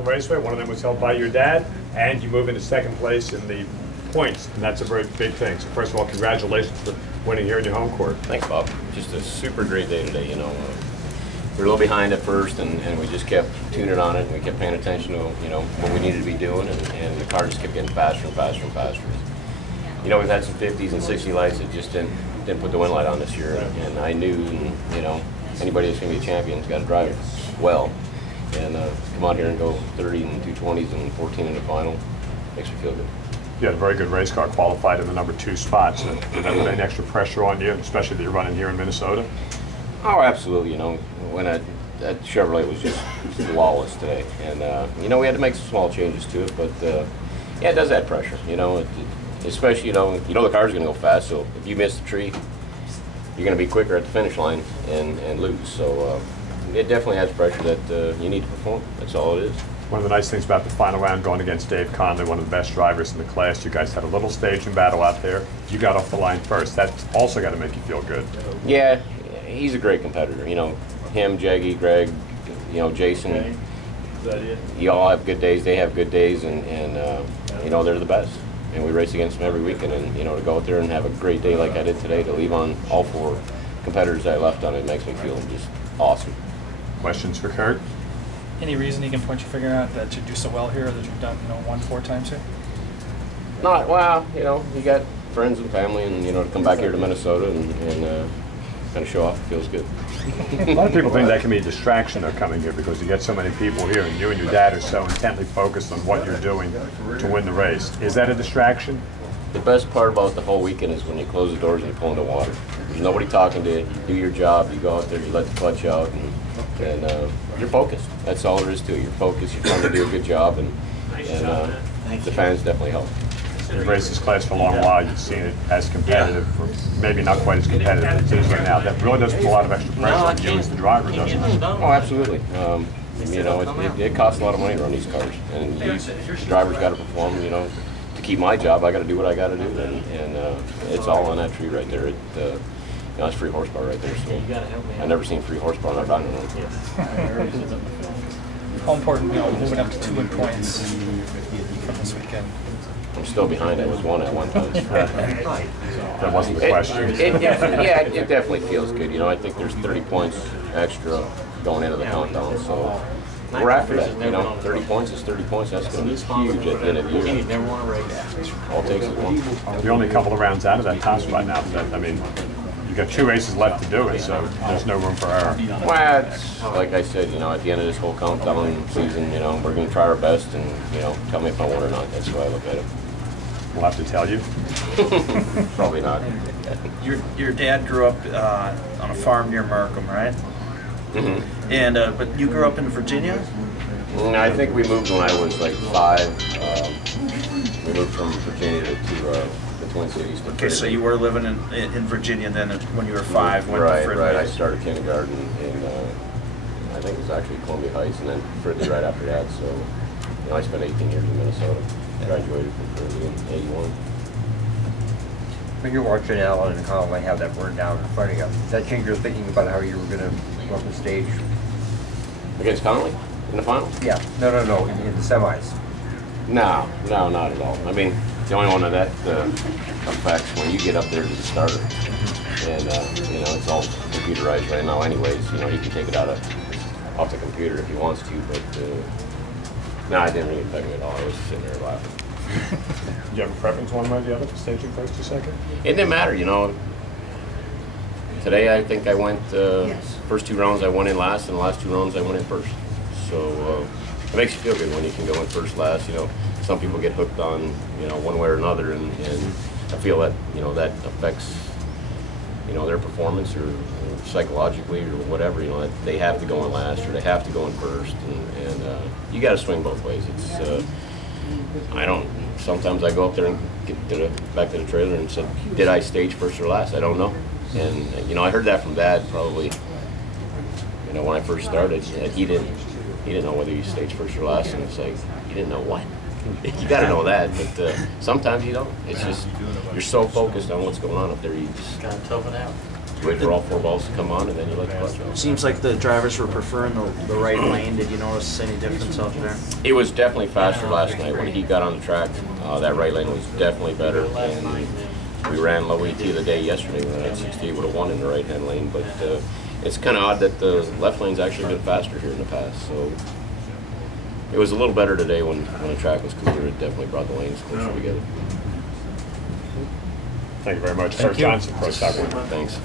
International Raceway. One of them was held by your dad, and you move into second place in the points, and that's a very big thing. So first of all, congratulations for winning here in your home court. Thanks, Bob. Just a super great day today. You know, we were a little behind at first, and we just kept tuning on it, and we kept paying attention to what we needed to be doing, and the car just kept getting faster and faster and faster. You know, we've had some 50s and 60 lights that just didn't put the wind light on this year, and I knew, anybody that's going to be a champion's got to drive well, and come out here and go 30 and 220s and 14 in the final makes me feel good. You had a very good race car, qualified in the #2 spot, so did that put any extra pressure on you, especially that you're running here in Minnesota? Oh, absolutely. When that Chevrolet was just flawless today, and we had to make some small changes to it, but yeah, it does add pressure. Especially the car's going to go fast, so if you miss the tree, you're going to be quicker at the finish line and lose. So it definitely has pressure that you need to perform. That's all it is. One of the nice things about the final round going against Dave Connolly, one of the best drivers in the class, you guys had a little staging battle out there. You got off the line first. That's also got to make you feel good. Yeah, he's a great competitor. Him, Jaggy, Greg, Jason. You all have good days. They have good days, and they're the best. And we race against them every weekend, and to go out there and have a great day like I did today, to leave on all 4 competitors that I left on, it makes me feel just awesome. Questions for Kurt? Any reason you can point your finger out that you do so well here, that you've done 1-4 times here? Not well. You got friends and family, and to come back here to Minnesota and kind of show off, it feels good. A lot of people think that can be a distraction of coming here because you get so many people here, and you and your dad are so intently focused on what you're doing to win the race. Is that a distraction? The best part about the whole weekend is when you close the doors and you pull into water. There's nobody talking to you. You do your job. You go out there. You let the clutch out, and you're focused. That's all there is to it. You're focused. You're trying to do a good job, and the fans definitely help. You've raced this class for a long while. You've seen it as competitive, or maybe not quite as competitive as it is right now. That really does put a lot of extra pressure on you as the driver, doesn't it? Oh, absolutely. It costs a lot of money to run these cars, and the driver's got to perform. To keep my job, I got to do what I got to do, and it's all on that tree right there. It's free horsepower right there. So I've never seen free horsepower on a driving one. How important, moving up to 2 in points from this weekend? I'm still behind. I was 1 at one time. That wasn't the question. It definitely feels good. I think there's 30 points extra going into the countdown, so we're after that. 30 points is 30 points. That's going to be huge at the end of the year. All it takes is 1. You're only a couple of rounds out of that top spot now. You've got 2 races left to do it, so there's no room for error. Well, it's, like I said, at the end of this whole countdown season, we're going to try our best, and tell me if I won or not. That's the way I look at it. We'll have to tell you. Probably not. Your dad grew up on a farm near Markham, right? Mm-hmm. And but you grew up in Virginia? I think we moved when I was like 5. We moved from Virginia to the Twin Cities. Okay, so you were living in Virginia then when you were 5. Went to Fridley. Right. I started kindergarten in I think it was actually Columbia Heights, and then Fridley right after that. So I spent 18 years in Minnesota. Graduated from Fridley in '81. When you're watching Alan and Connolly have that burn down in front of you, does that change your thinking about how you were going to go up the stage? Against Connolly in the final? Yeah. No, in the semis. No, not at all. The only one that affects when you get up there to the starter. And, it's all computerized right now anyways. He can take it off the computer if he wants to, but no, it didn't really affect me at all. I was sitting there laughing. Do you have a preference one way or the other for staging first or second? It didn't matter, Today I think I went, first 2 rounds I went in last, and the last 2 rounds I went in first. So it makes you feel good when you can go in first, last. Some people get hooked on, one way or another, and I feel that, that affects, their performance or psychologically or whatever, that they have to go in last or they have to go in first, and you got to swing both ways. It's, sometimes I go up there and get back to the trailer and said, did I stage first or last? I don't know. And, I heard that from Dad probably, when I first started. He didn't know whether you staged first or last, and it's like, you didn't know what? You got to know that, but sometimes you don't. It's just, you're so focused on what's going on up there, you just gotta tough it out. wait for all 4 balls to come on, and then you let the clutch off. Seems like the drivers were preferring the right lane. Did you notice any difference out there? It was definitely faster last night. When he got on the track, that right lane was definitely better. And we ran low ET of the day yesterday. We ran 68 would have won in the right-hand lane, but it's kind of odd that the left lane's actually been faster here in the past. So it was a little better today when the track was cooler. It definitely brought the lanes closer together. Thank you very much. Sir Johnson, Pro Stock winner. Thanks.